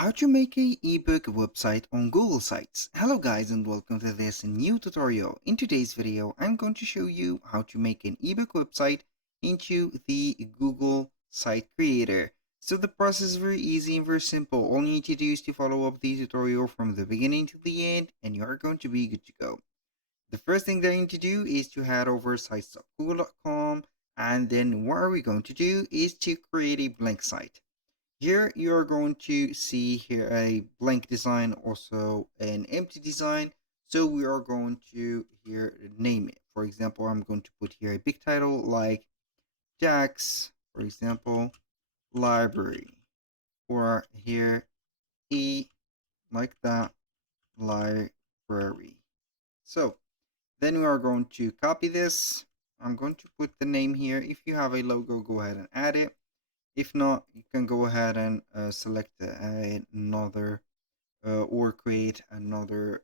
How to make a ebook website on Google Sites. Hello guys and welcome to this new tutorial. In today's video, I'm going to show you how to make an ebook website into the Google Site Creator. So the process is very easy and very simple. All you need to do is to follow up the tutorial from the beginning to the end and you are going to be good to go. The first thing that you need to do is to head over sites.google.com, and then what are we going to do is to create a blank site. Here you are going to see here a blank design, also an empty design. So we are going to here name it. For example, I'm going to put here a big title like Jack's, for example, library, or here E like that, library. So then we are going to copy this. I'm going to put the name here. If you have a logo, go ahead and add it. If not, you can go ahead and select another or create another,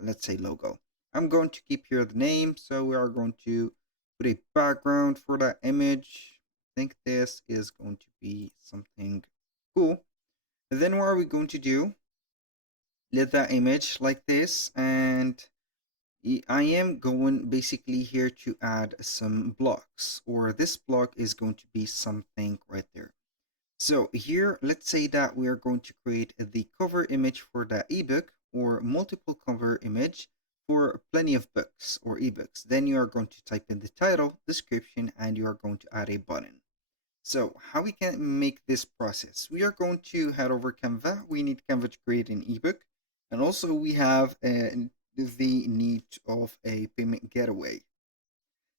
let's say, logo. I'm going to keep here the name, so we are going to put a background for that image. I think this is going to be something cool. And then what are we going to do? Let that image like this, and I am going basically here to add some blocks, or this block is going to be something right there. So here, let's say that we are going to create the cover image for the ebook, or multiple cover image for plenty of books or ebooks. Then you are going to type in the title, description, and you are going to add a button. So how we can make this process? We are going to head over Canva. We need Canva to create an ebook. And also we have the need of a payment gateway.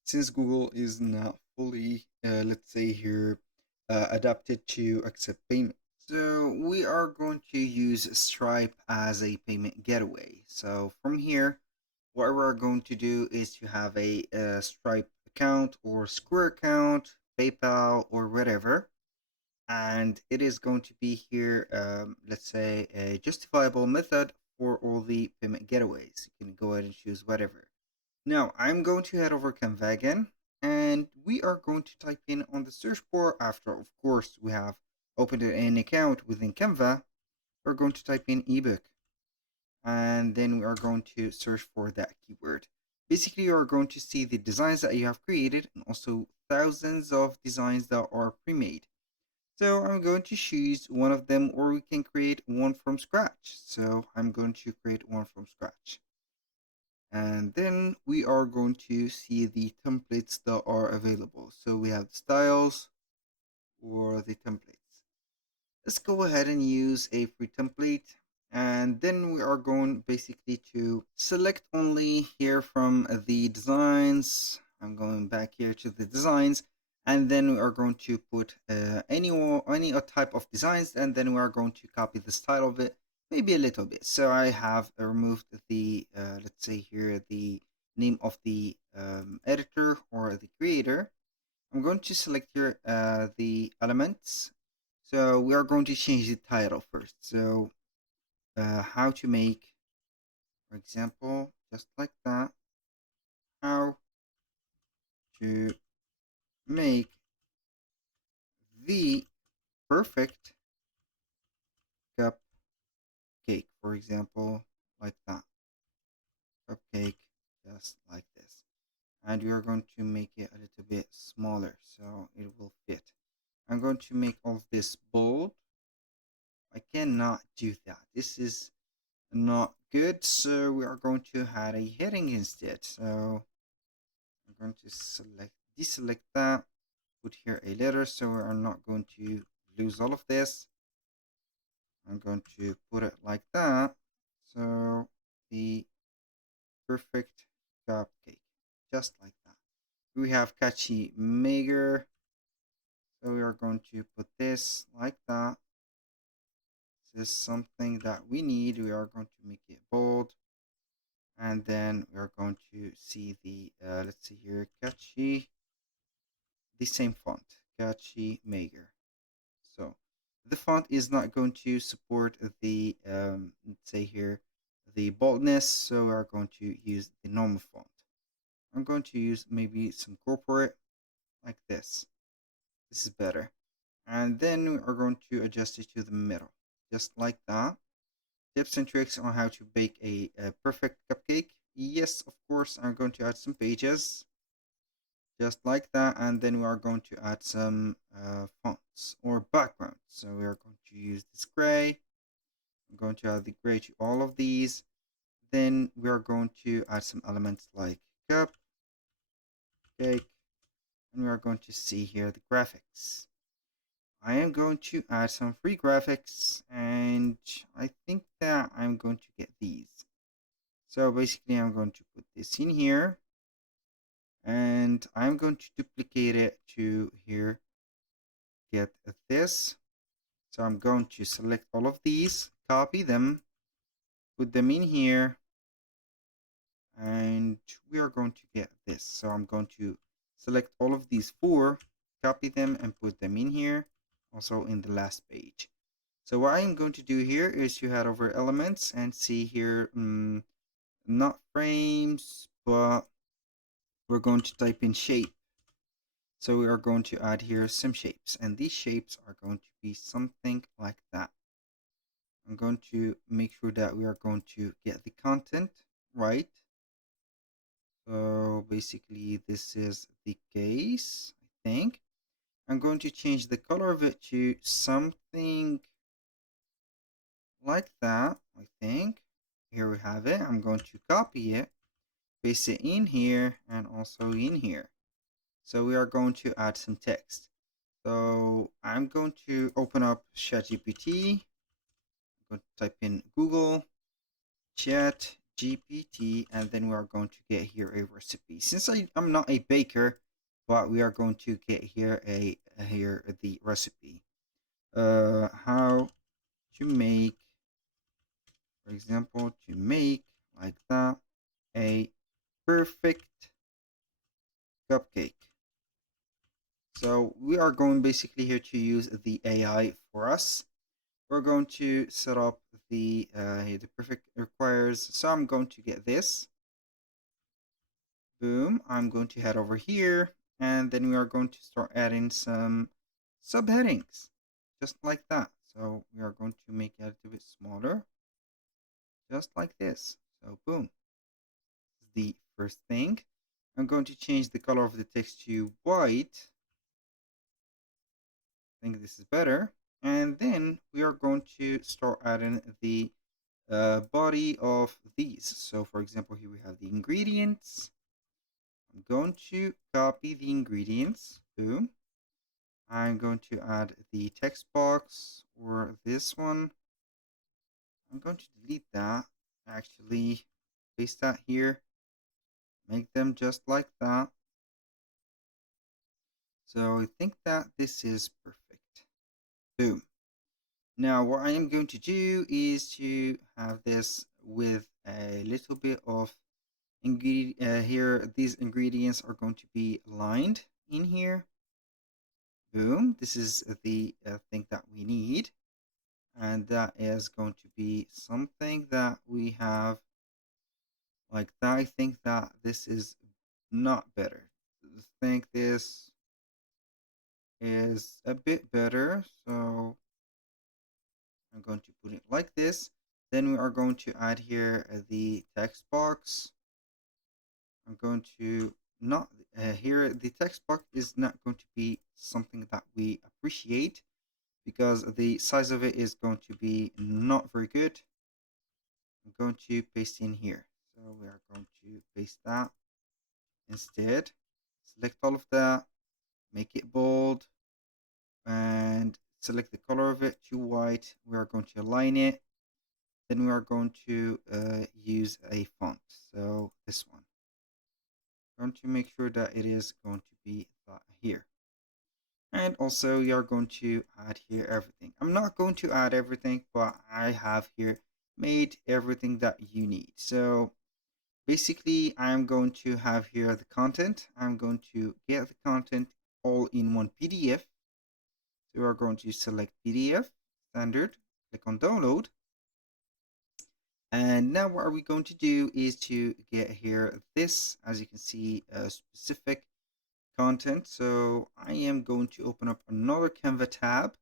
Since Google is not fully, let's say here, adapted to accept payment. So we are going to use Stripe as a payment gateway. So from here, what we're going to do is to have a Stripe account or Square account, PayPal, or whatever. And it is going to be here, let's say, a justifiable method for all the payment gateways. You can go ahead and choose whatever. Now I'm going to head over Canva again, and we are going to type in on the search bar after, of course, we have opened an account within Canva. We're going to type in ebook, and then we are going to search for that keyword. Basically, you are going to see the designs that you have created and also thousands of designs that are pre-made. So I'm going to choose one of them, or we can create one from scratch. So I'm going to create one from scratch. And then we are going to see the templates that are available. So we have the styles or the templates. Let's go ahead and use a free template. And then we are going basically to select only here from the designs. I'm going back here to the designs. And then we are going to put any type of designs. And then we are going to copy the style of it, maybe a little bit. So I have removed the, let's say here, the name of the editor or the creator. I'm going to select here the elements. So we are going to change the title first. So how to make, for example, just like that, how to make the perfect cupcake, for example, like that. Cupcake, just like this. And we are going to make it a little bit smaller so it will fit. I'm going to make all of this bold. I cannot do that. This is not good, so we are going to add a heading instead. So I'm going to deselect that, put here a letter so we are not going to lose all of this. I'm going to put it like that. So the perfect cupcake, just like that. We have catchy maker, so we are going to put this like that. This is something that we need. We are going to make it bold, and then we are going to see the let's see here, catchy, the same font, catchy maker. So the font is not going to support the let's say here, the boldness, so we are going to use the normal font. I'm going to use maybe some corporate like this. This is better. And then we are going to adjust it to the middle. just like that. Tips and tricks on how to bake a perfect cupcake. Yes, of course, I'm going to add some pages, just like that, and then we are going to add some fonts or backgrounds. So we are going to use this gray. I'm going to add the gray to all of these. Then we are going to add some elements like cup, cake, and we are going to see here the graphics. I am going to add some free graphics, and I think that I'm going to get these. So basically I'm going to put this in here, and I'm going to duplicate it to here, get this. So I'm going to select all of these, copy them, put them in here, and we are going to get this. So I'm going to select all of these four, copy them, and put them in here, also in the last page. So what I'm going to do here is to head over elements and see here, not frames, but we're going to type in shape. So we are going to add here some shapes, and these shapes are going to be something like that. I'm going to make sure that we are going to get the content right. So basically this is the case, I think. I'm going to change the color of it to something like that, I think. Here we have it. I'm going to copy it, paste it in here, and also in here. So we are going to add some text. So I'm going to open up ChatGPT. I'm going to type in Google ChatGPT, and then we are going to get here a recipe. Since I'm not a baker, but we are going to get here the recipe. How to make, for example, to make like that a perfect cupcake. So we are going basically here to use the AI for us. We're going to set up the perfect requires. So I'm going to get this. Boom. I'm going to head over here, and then we are going to start adding some subheadings, just like that. So we are going to make it a bit smaller, just like this. So boom. This is the first thing. I'm going to change the color of the text to white. I think this is better. And then we are going to start adding the body of these. So for example, here we have the ingredients. I'm going to copy the ingredients. Boom. I'm going to add the text box, or this one. I'm going to delete that. Actually, paste that here. Make them just like that. So I think that this is perfect. Boom. Now what I am going to do is to have this with a little bit of here. These ingredients are going to be aligned in here. Boom. This is the thing that we need, and that is going to be something that we have like that. I think that this is not better. I think this is a bit better, so I'm going to put it like this. Then we are going to add here the text box. I'm going to not here, the text box is not going to be something that we appreciate, because the size of it is going to be not very good. I'm going to paste in here. So we are going to paste that instead. Select all of that, make it bold, and select the color of it to white. We are going to align it. Then we are going to use a font. So this one. I'm going to make sure that it is going to be here. And also you are going to add here everything. I'm not going to add everything, but I have here made everything that you need. So basically I'm going to have here the content. I'm going to get the content all in one PDF. So we're going to select PDF, standard, click on download. And now what are we going to do is to get here this, as you can see, specific content. So I am going to open up another Canva tab.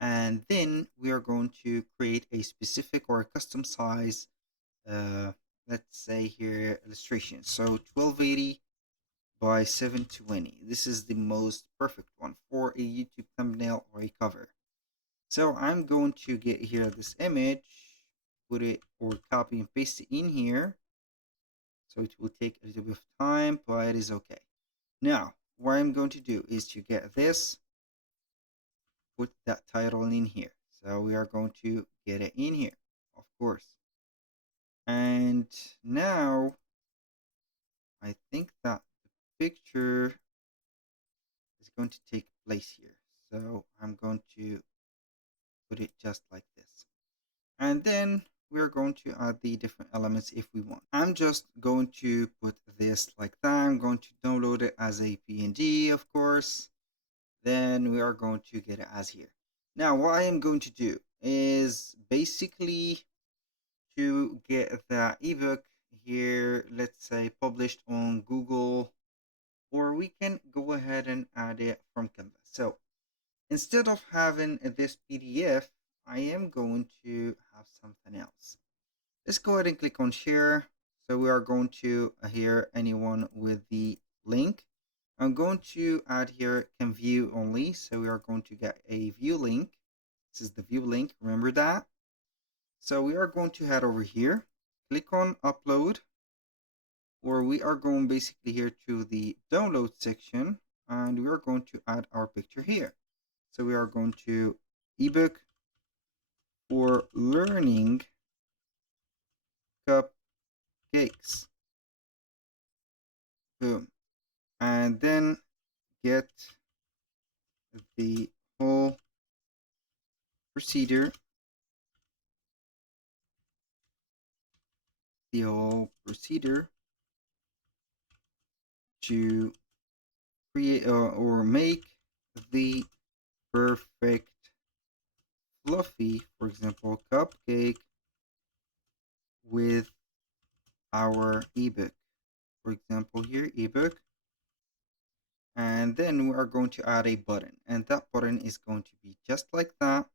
And then we are going to create a specific or a custom size, uh, let's say here illustration. So 1280 by 720. This is the most perfect one for a YouTube thumbnail or a cover. So I'm going to get here this image, put it or copy and paste it in here. So it will take a little bit of time, but it is okay. Now, what I'm going to do is to get this, put that title in here. So we are going to get it in here, of course. And now I think that the picture is going to take place here. So I'm going to put it just like this. And then we're going to add the different elements if we want. I'm just going to put this like that. I'm going to download it as a PNG, of course. Then we are going to get it as here. Now, what I am going to do is basically to get the ebook here, let's say published on Google, or we can go ahead and add it from Canva. So instead of having this PDF, I am going to have something else. Let's go ahead and click on share. So we are going to here anyone with the link. I'm going to add here can view only. So we are going to get a view link. This is the view link. Remember that. So we are going to head over here, click on upload, or we are going basically here to the download section, and we are going to add our picture here. So we are going to ebook for learning cupcakes. Boom. And then get the whole procedure, to create or make the perfect fluffy, for example, cupcake with our ebook. For example, here ebook, and then we are going to add a button, and that button is going to be just like that,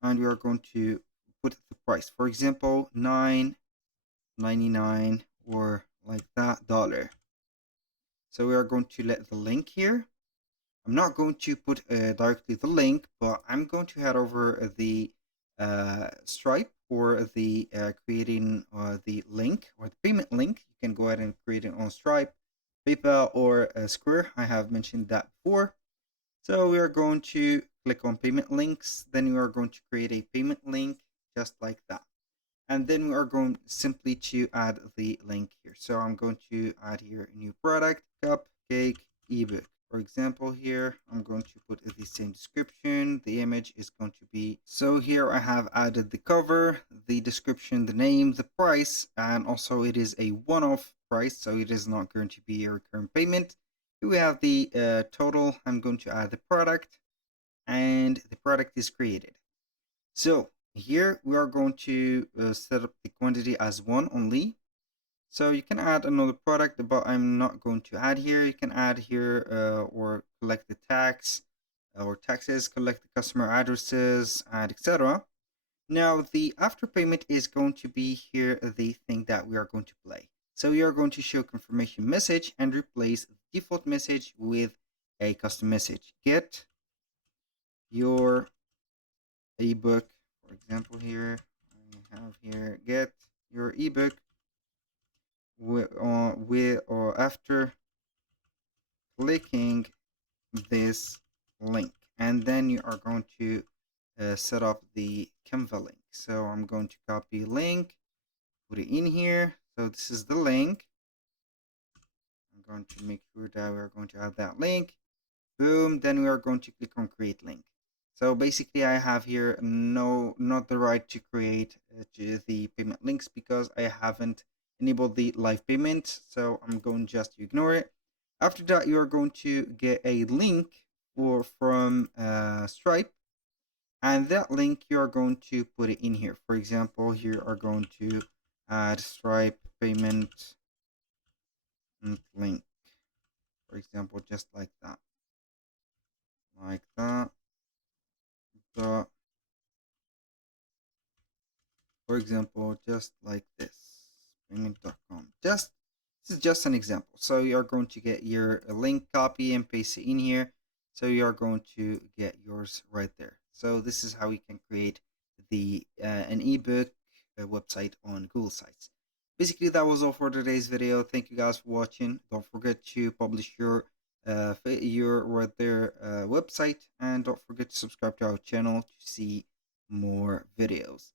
and we are going to put the price. For example, $9.99 or like that dollar. So we are going to let the link here. I'm not going to put directly the link, but I'm going to head over the Stripe for the creating the link or the payment link. You can go ahead and create it on Stripe, PayPal, or Square. I have mentioned that before. So we are going to click on payment links. Then we are going to create a payment link just like that. And then we are going simply to add the link here. So I'm going to add here a new product, cupcake ebook. For example, here I'm going to put the same description. The image is going to be, so here I have added the cover, the description, the name, the price, and also it is a one-off price, so it is not going to be a recurring payment. Here we have the total. I'm going to add the product, and the product is created. So here we are going to set up the quantity as one only. So you can add another product, but I'm not going to add here. You can add here or collect the tax or taxes, collect the customer addresses, and etc. Now the after payment is going to be here the thing that we are going to play. So we are going to show confirmation message and replace the default message with a custom message. Get your ebook. For example, here I have here get your ebook with or after clicking this link, and then you are going to set up the Canva link. So I'm going to copy link, put it in here. So this is the link. I'm going to make sure that we are going to add that link. Boom. Then we are going to click on create link. So basically I have here not the right to create the payment links because I haven't enabled the live payment. So I'm going just to ignore it. After that, you are going to get a link or from Stripe, and that link you are going to put it in here. For example, here are going to add Stripe payment link. For example, just like that. Like that. dot, for example, just like this, payment.com. This is just an example. So you're going to get your link, copy and paste it in here. So you're going to get yours right there. So this is how we can create the an ebook website on Google Sites. Basically, that was all for today's video. Thank you guys for watching. Don't forget to publish your website, and don't forget to subscribe to our channel to see more videos.